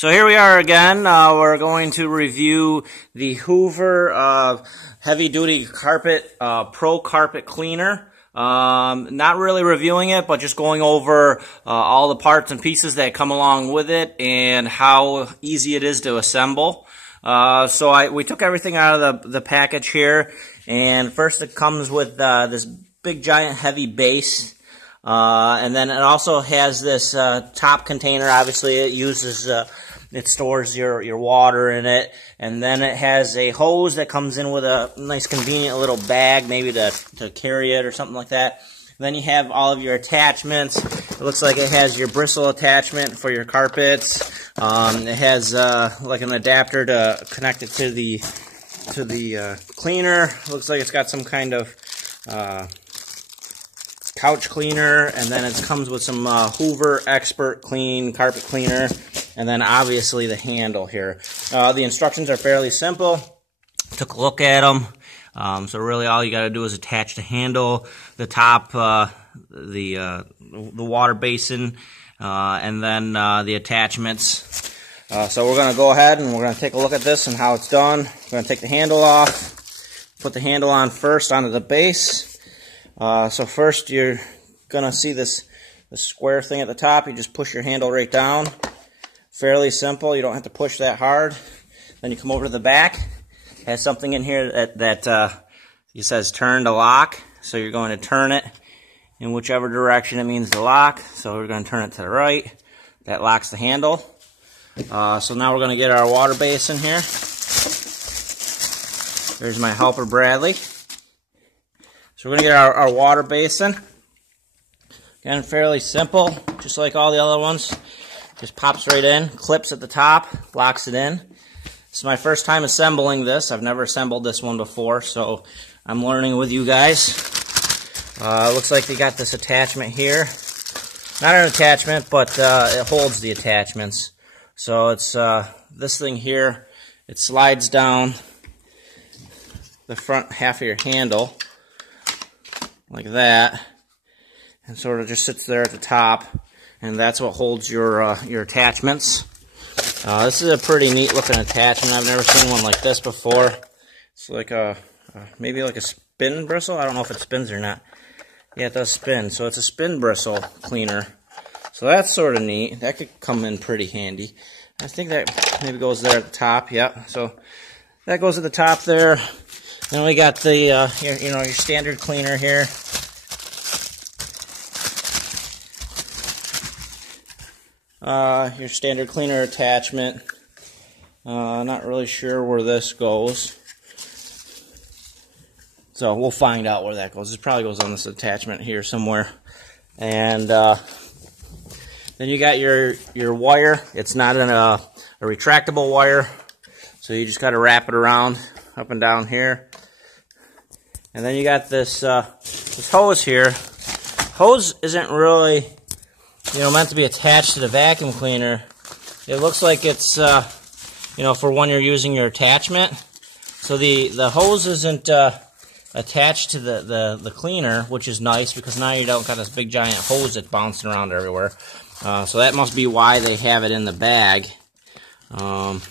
So here we are again. We're going to review the Hoover Heavy Duty Carpet Pro Carpet Cleaner. Not really reviewing it, but just going over all the parts and pieces that come along with it and how easy it is to assemble. We took everything out of the package here, and first it comes with this big giant heavy base. And then it also has this top container. Obviously, it uses it stores your water in it, and then it has a hose that comes in with a nice convenient little bag, maybe to carry it or something like that. And then you have all of your attachments. It looks like it has your bristle attachment for your carpets. It has like an adapter to connect it to the cleaner. It looks like it's got some kind of couch cleaner, and then it comes with some Hoover Expert Clean carpet cleaner, and then obviously the handle here. The instructions are fairly simple. Took a look at them. So really all you got to do is attach the handle, the top, the water basin, and then the attachments. So we're going to go ahead and we're going to take a look at this and how it's done. We're going to take the handle off, put the handle on first onto the base. So first you're going to see this square thing at the top. You just push your handle right down. Fairly simple. You don't have to push that hard. Then you come over to the back. It has something in here that it says turn to lock. So you're going to turn it in whichever direction it means to lock. So we're going to turn it to the right. That locks the handle. So now we're going to get our water basin here. There's my helper Bradley. So we're going to get our water basin. Again, fairly simple, just like all the other ones. Just pops right in, clips at the top, locks it in. This is my first time assembling this. I've never assembled this one before, so I'm learning with you guys. Looks like they got this attachment here. Not an attachment, but it holds the attachments. So it's this thing here. It slides down the front half of your handle like that, and sort of just sits there at the top, and that's what holds your attachments. This is a pretty neat looking attachment. I've never seen one like this before. It's like maybe like a spin bristle. I don't know if it spins or not. Yeah, it does spin. So it's a spin bristle cleaner. So that's sort of neat. That could come in pretty handy. I think that maybe goes there at the top. Yeah. So that goes at the top there. Then we got the your standard cleaner here. Your standard cleaner attachment. Not really sure where this goes. So we'll find out where that goes. It probably goes on this attachment here somewhere. And then you got your wire. It's not a retractable wire, so you just got to wrap it around up and down here. And then you got this this hose here. Hose isn't really meant to be attached to the vacuum cleaner. It looks like it's for when you're using your attachment. So the hose isn't attached to the cleaner, which is nice because now you don't got this big giant hose that's bouncing around everywhere. So that must be why they have it in the bag. And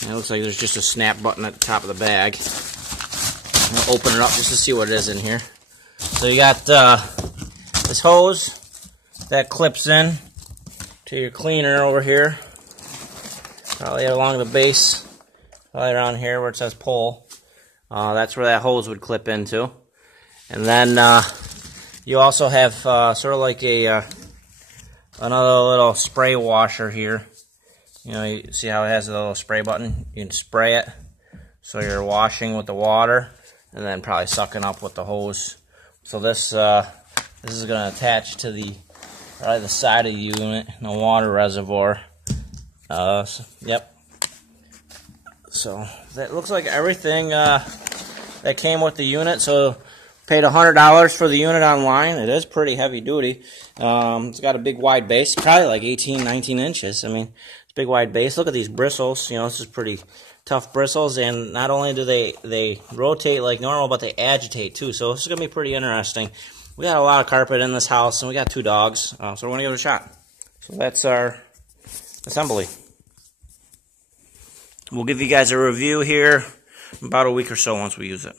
it looks like there's just a snap button at the top of the bag. I'll open it up just to see what it is in here. So you got this hose that clips in to your cleaner over here, probably along the base, probably around here where it says pull. That's where that hose would clip into. And then you also have sort of like another little spray washer here. You see how it has a little spray button? You can spray it so you're washing with the water and then probably sucking up with the hose. So this is going to attach to the side of the unit in the water reservoir. Yep. So that looks like everything that came with the unit. So paid $100 for the unit online. It is pretty heavy duty. It's got a big wide base, probably like 18, 19 inches. I mean, it's a big wide base. Look at these bristles. This is pretty tough bristles, and not only do they rotate like normal, but they agitate too. So this is going to be pretty interesting. We got a lot of carpet in this house, and we got 2 dogs, so we're going to give it a shot. So that's our assembly. we'll give you guys a review here in about a week or so once we use it.